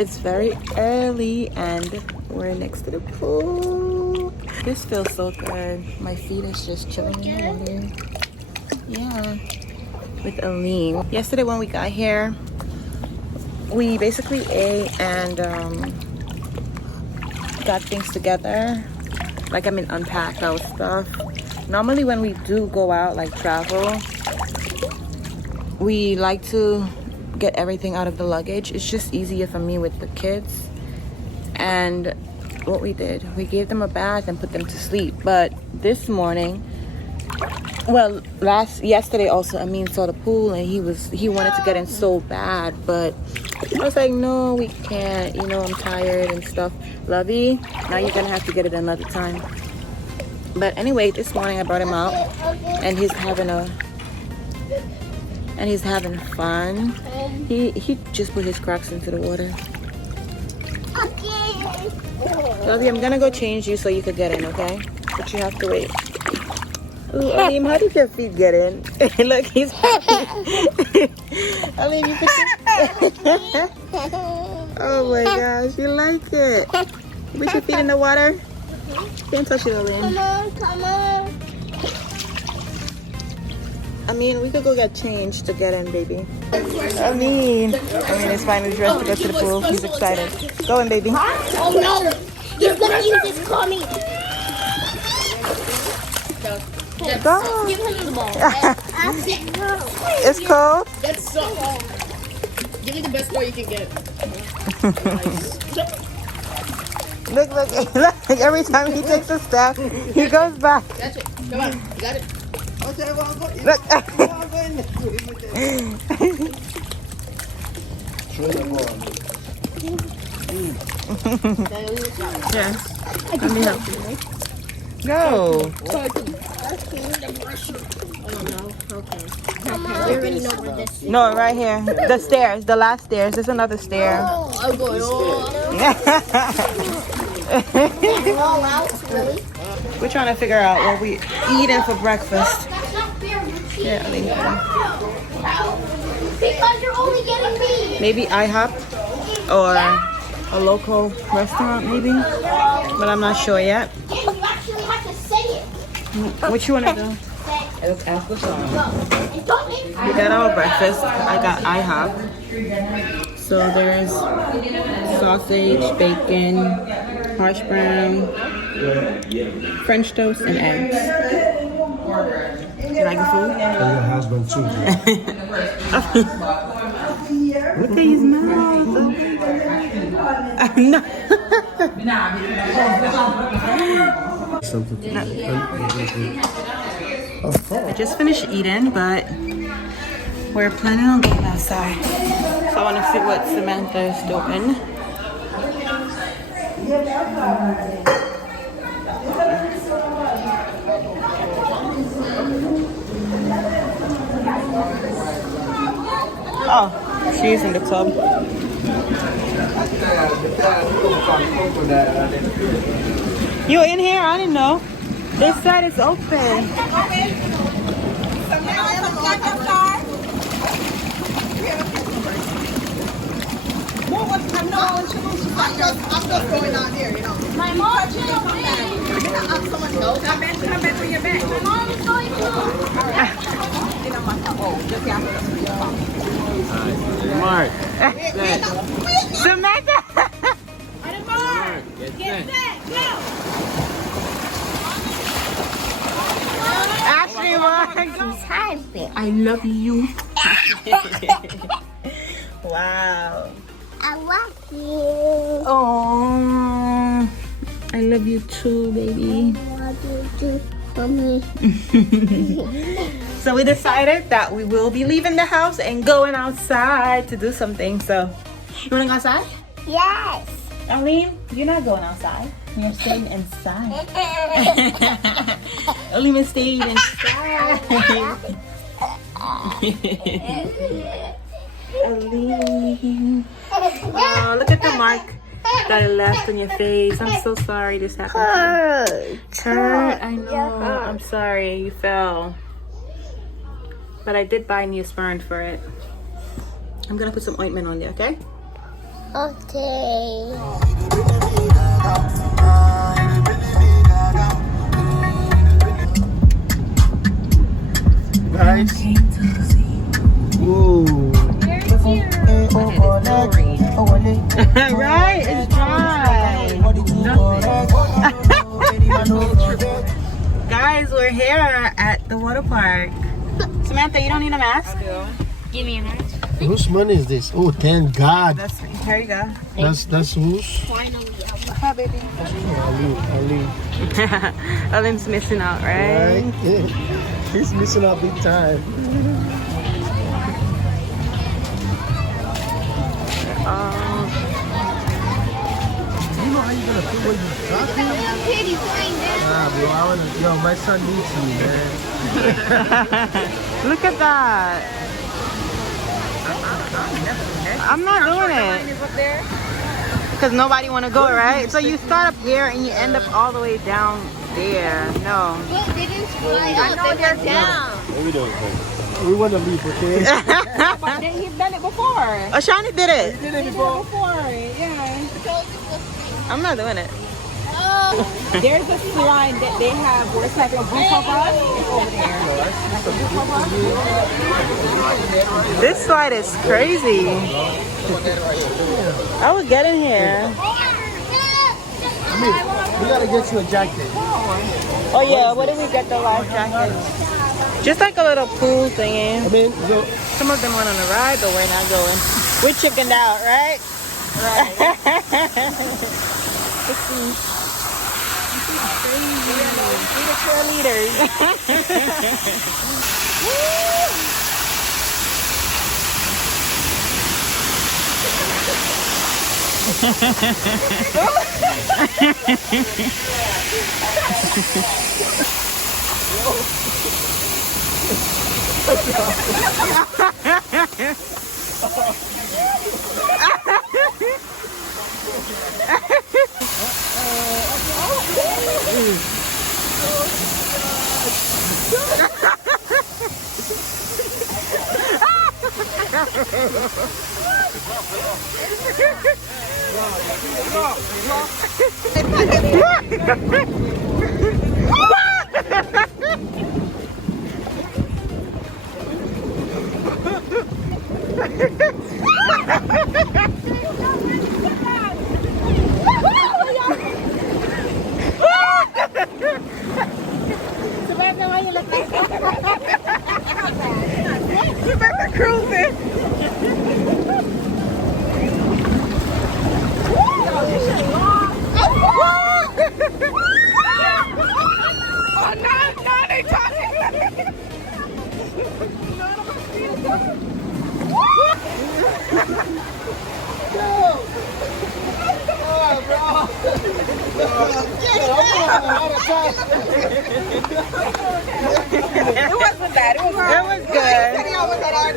It's very early and we're next to the pool. This feels so good. My feet is just chilling in the water. Yeah, with Aline. Yesterday when we got here, we basically ate and got things together. Like, I mean, unpacked our stuff. Normally when we do go out, like travel, we like to get everything out of the luggage. It's just easier for me with the kids. And what we did, we gave them a bath and put them to sleep. But this morning, well, yesterday also, Amin saw the pool and he wanted to get in so bad, but I was like, no, we can't, you know, I'm tired and stuff. Lovey, now you're gonna have to get it another time. But anyway, this morning I brought him out and he's having fun. He just put his Crocs into the water. Lovey, I'm gonna go change you so you could get in, okay? But you have to wait. Ooh, Aleem, how did your feet get in? Look, he's happy. Aleem, you put your... Oh my gosh, you like it. You put your feet in the water? Can't touch it, Aleem. Come on. I mean, we could go get changed to get in, baby. I mean, it's finally dressed to go to the pool. He's excited. Go in, baby. Oh no! He's gonna use his coming. Go. Give him the ball. It's cold. That's so. Give me the best ball you can get. Look, every time he takes a step, he goes back. That's it. Come on. You got it. Look. Yeah. Let me help you. Go. We already know where this is. No, right here. The stairs. The last stairs. There's another stair. Oh boy. All out, really? We're trying to figure out what we eating for breakfast. That's not fair. Yeah, I mean, Because you're only getting me. maybe IHOP or a local restaurant, maybe. But I'm not sure yet. You actually have to say it. What you want to do? Let's ask the song. And don't make We got our breakfast. I got IHOP. So there's sausage, bacon, hash brown, French toast, and eggs. You like the food? And your husband too. Look at his mouth. No. Something. I just finished eating, but we're planning on going outside. So I want to see what Samantha is doing. Oh, she's in the club. You in here? I didn't know. This side is open. I'm just going on there, you know. my mom to I'm someone else. Come back with your bag. My mom is going to. You know, just Mark. Samantha! Ashley, Mark. I love you. Wow. I love you. Oh, I love you too, baby. I love you too, mommy. So we decided that we will be leaving the house and going outside to do something. So, you wanna go outside? Yes. Aline, you're not going outside. You're staying inside. Aline is staying inside. Aline. Oh, look at the mark that I left on your face. I'm so sorry this happened. Hurt. I know. I'm sorry you fell. But I did buy Neosporin for it. I'm gonna put some ointment on you, okay? Okay. Guys. Whoa. Right? It's dry. Guys, we're here at the water park. Samantha, you don't need a mask? Give me a match. Whose money is this? Oh, thank God. Here you go. That's whose? Finally. Hi, baby. Ali. Alim's missing out, right? Right? Yeah. He's missing out big time. You know how you gonna feel when you drop it? Nah, bro, yo, my son needs you, man. Look at that. I'm not doing it. Because nobody want to go, right? So you start up here and you end up all the way down there. No. Look, they didn't slide up. They went down. We want to leave, okay? But then he's done it before. Oshani did it. Did it before? Yeah. I'm not doing it. There's a slide that they have where it's like a group of us. It's over there. This slide is crazy. I would get in here. I mean, we gotta get you a jacket. Oh yeah, what did we get the life jackets? Just like a little pool thingy. I mean, so, Some of them went on a ride, but we're not going. We chickened out, right? Right. We the cheerleaders. Samantha cruising. Oh, no, they talking. It wasn't bad. It was good. He almost had a heart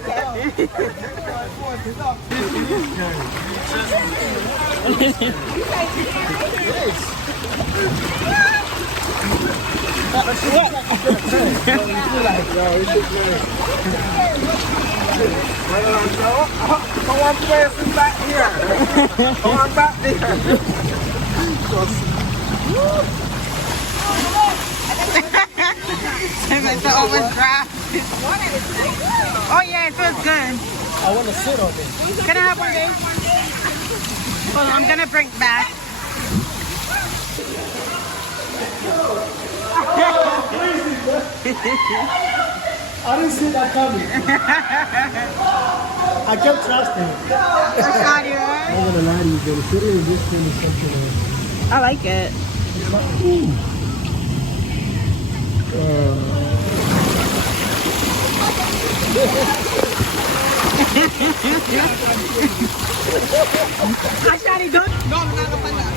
come on, place back here. Come on back there. Samantha almost dropped. Oh yeah, it feels good. I want to sit on it. Can I have one, babe? Hold on, I'm gonna bring back. I didn't see that coming. I kept trusting. I'm gonna lie to you, but sitting in this thing is something. I like it. Ashani, don't. No, I'm not up on that.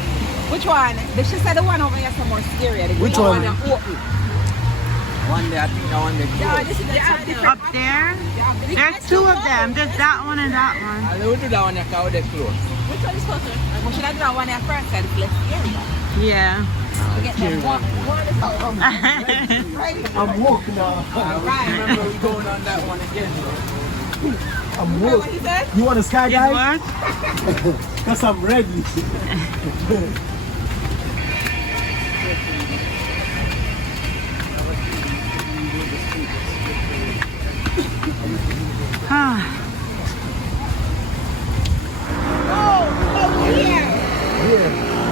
Which one? She said the one over here is more scary. Which one? One day, I think that one day. Yeah, this is the Up there? There's two of them. There's that one and that one. I will do that one, because they're close. Which one is closer? We should have done one at first and it's less scary. Yeah. Get them one is over. I'm walking now. I remember we going on that one again. I'm woke. You want to skydive? Because I'm ready.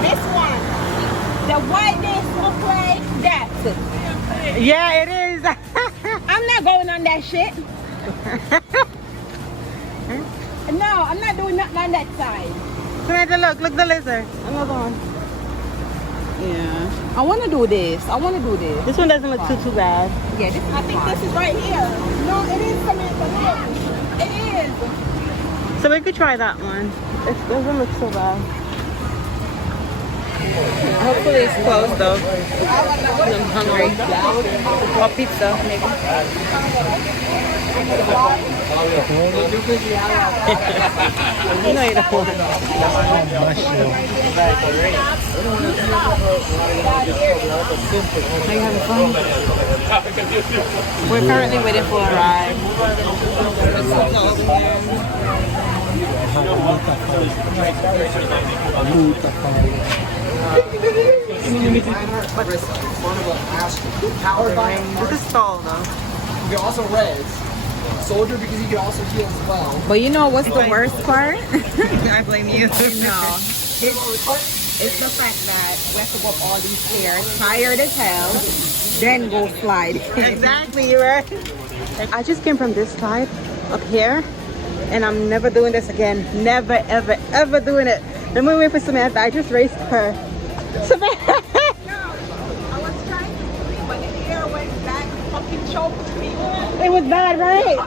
This one. The white this look like that. Yeah, it is. I'm not going on that shit. No, I'm not doing nothing on that side. Samantha, look the lizard. Another one. Yeah. I want to do this. This one doesn't look too bad. Yeah, I think this is right here. No, it is Samantha. Look. It is. So we could try that one. It doesn't look so bad. Hopefully it's closed though. I'm hungry. Or pizza, maybe. No, you don't want Are you having fun? We're currently waiting for a ride. This is tall though. You can also res. Soldier because you can also heal as well. But you know what's the worst part? I blame you. No. It's the fact that we have to go up all these stairs, tired as hell, then go slide. Exactly, you're right. I just came from this side up here, and I'm never doing this again. Never, ever, ever doing it. Then we wait for Samantha. I just raced her. Samantha! I was trying to sleep, but the air went back, fucking choked me. It was bad, right?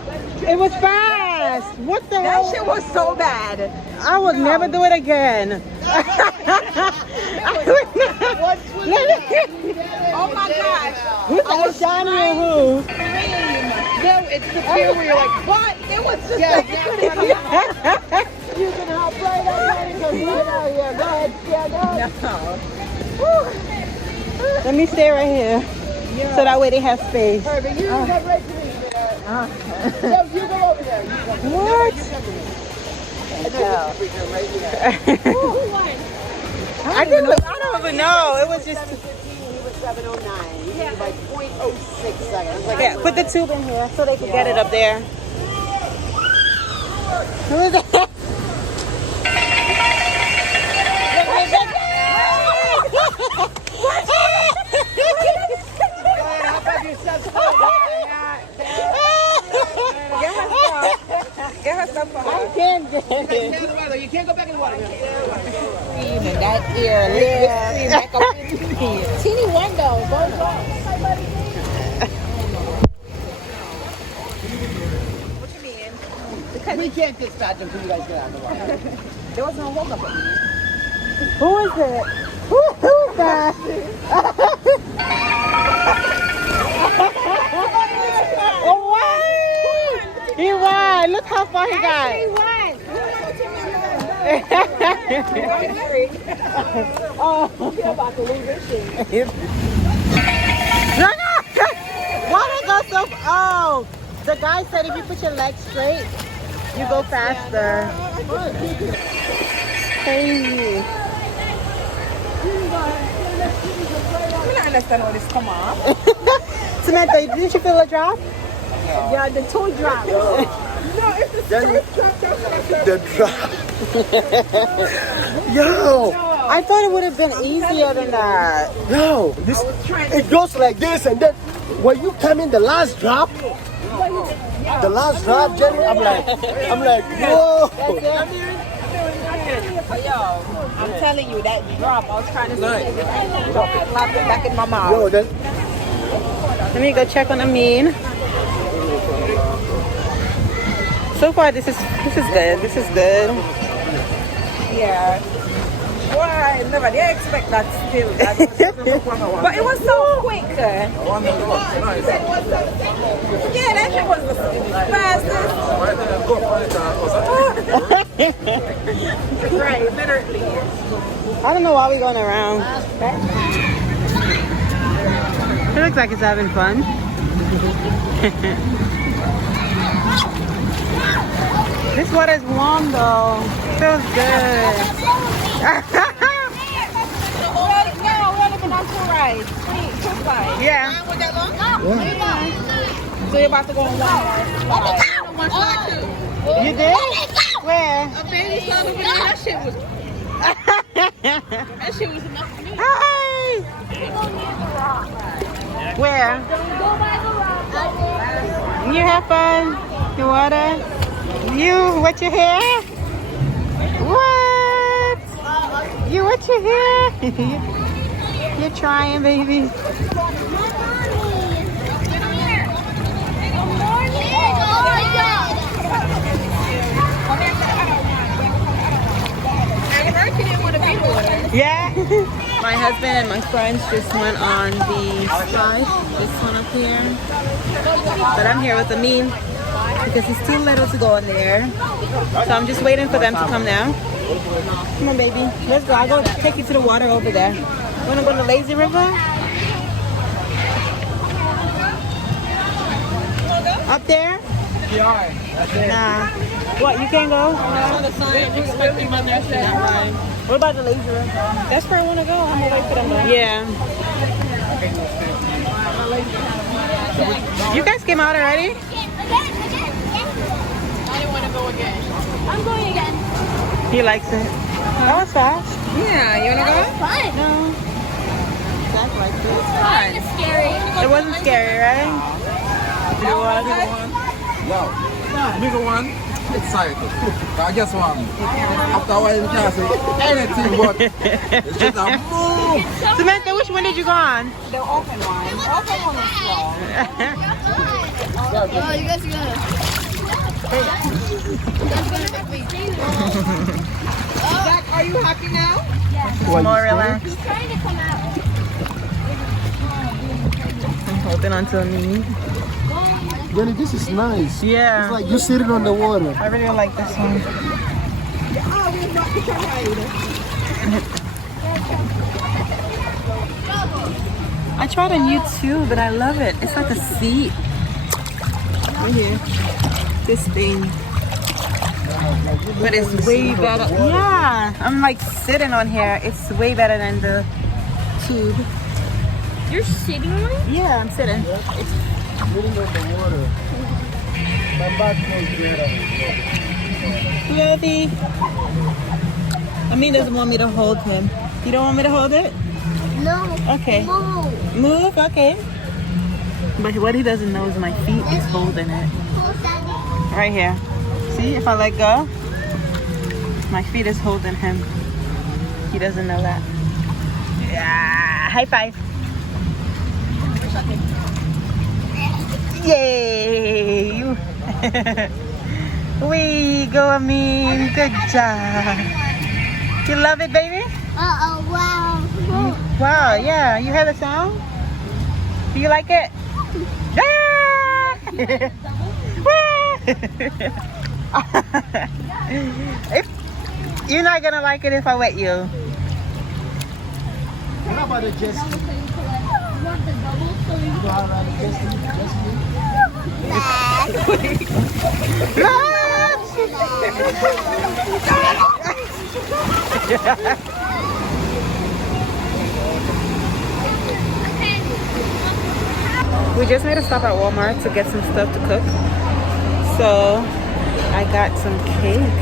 It was fast. What the hell? That shit was so bad. I would never do it again. Oh my gosh. Who's that, Johnny or who? No, it's the fear where you're like, what? It was just you can help right out here. Go ahead, yeah, no. Let me stay right here. Yeah. So that way they have space. Herbie, you come right to me. No, you go over there. What? I don't even know. It was just 709. Yeah. By 0.06 seconds. Like, yeah, put the tube in here so they can get it up there. Who is that? Get her stuff. I can't get it. You can't go back in the water. That ear, back up in here. Teeny window, goes off. What you mean? Because we can't dispatch until you guys get out of the water. There was no hold up at me. Who is it? Who's that? Oh, what? He won. Look how far he got. He won. Oh, I'm about to lose this shit. Why did it go so? Oh, the guy said if you put your legs straight, you go faster. Crazy. I don't understand how this come off. Samantha, didn't you feel a drop? Yeah, the toe drop. No, it's the toe drop. The drop. Yo, I thought it would have been easier than that. No, this it goes like this, and then when you come in the last drop, Jenny, I'm like, whoa. Yo, I'm telling you, that drop, I was trying to say it back in my mouth. Yo, Let me go check on Amin. So far, this is good. This is good. Yeah. Why? Never did expect that still. But it was so quick. Yeah, that shit was the fastest. Right, literally. I don't know why we're going around. It looks like it's having fun. This water is warm though. Feels good. Yeah. So you're about to go on one. You did? Where? A baby son over there. That shit was enough for me. Hi. Where? You have fun? You water? You wet your hair? What? You wet your hair? You're trying, baby. Yeah. My husband and my friends just went on the slide, this one up here. But I'm here with Amin because he's too little to go in there. So I'm just waiting for them to come now. Come on, baby. Let's go. I'll go take you to the water over there. Wanna go to the lazy river? Up there? Yeah, that's it. Nah. What, you can't go? On the sign, expecting my next day. What about the lazy river? That's where I want to go. I'm gonna wait for them. Yeah. You guys came out already? I didn't want to go again. I'm going again. He likes it. That was fast. Yeah, you wanna go? Fun. No. Zach likes it. It's Fun. It's scary. It wasn't scary, right? You want No. Bigger one. Excited. But guess what? After a while, you can't say anything but it's just a move. Samantha, which one did you go on? The open one. The open one was slow. Oh, you guys are gonna. Zach, are you happy now? More relaxed. He's trying to come out. I'm holding on to me. Jenny, this is nice. Yeah. It's like you sitting on the water. I really like this one. I tried on YouTube, but I love it. It's like a seat. Right here. This thing. But it's way better. Yeah. I'm like sitting on here. It's way better than the tube. You're sitting on it? Yeah, I'm sitting. Sitting on the water. My back goes better. Ready? Amin doesn't want me to hold him. You don't want me to hold it? No. Okay. Move. Move? Okay. But what he doesn't know is my feet is holding it. Right here. See, if I let go, my feet is holding him. He doesn't know that. Yeah. High five. Yay! We go, Amin. Good job. You love it, baby? Uh-oh, wow. Wow, yeah. You hear the sound? Do you like it? If, you're not gonna like it if I wet you. What about the jet ski? You know how to ride a jet ski? We just made a stop at Walmart to get some stuff to cook. So I got some cake.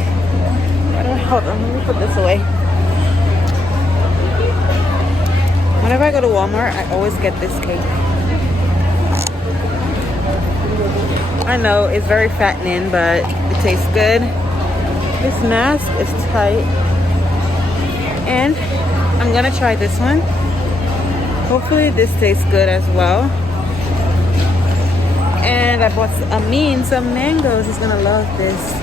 Hold on, let me put this away. Whenever I go to Walmart, I always get this cake. I know it's very fattening, but it tastes good. This mask is tight. And I'm gonna try this one. Hopefully this tastes good as well. And I bought Amin some mangoes. He's gonna love this.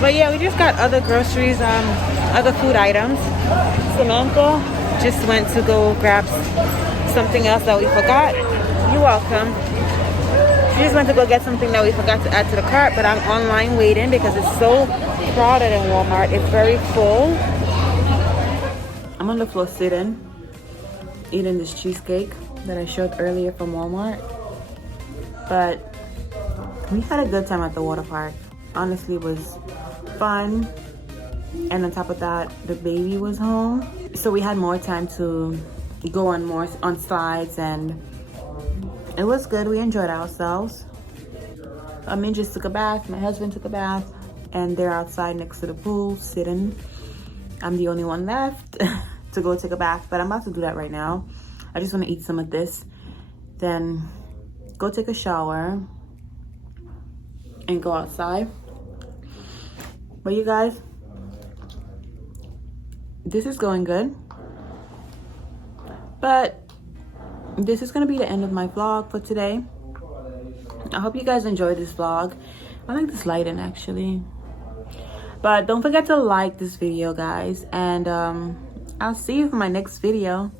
But yeah, we just got other groceries, other food items. Samantha just went to go grab something else that we forgot. You're welcome. She just went to go get something that we forgot to add to the cart, but I'm online waiting because it's so crowded in Walmart. It's very full. I'm on the floor sitting, eating this cheesecake that I showed earlier from Walmart. But We had a good time at the water park. Honestly, it was fun. And on top of that, the baby was home. So we had more time to go on slides, and it was good. We enjoyed ourselves. Amin just took a bath, my husband took a bath, and they're outside next to the pool sitting. I'm the only one left to go take a bath, but I'm about to do that right now. I just want to eat some of this, then go take a shower and go outside. But you guys, this is going good. But this is gonna be the end of my vlog for today. I hope you guys enjoyed this vlog. I like this lighting actually. But don't forget to like this video, guys, and I'll see you for my next video.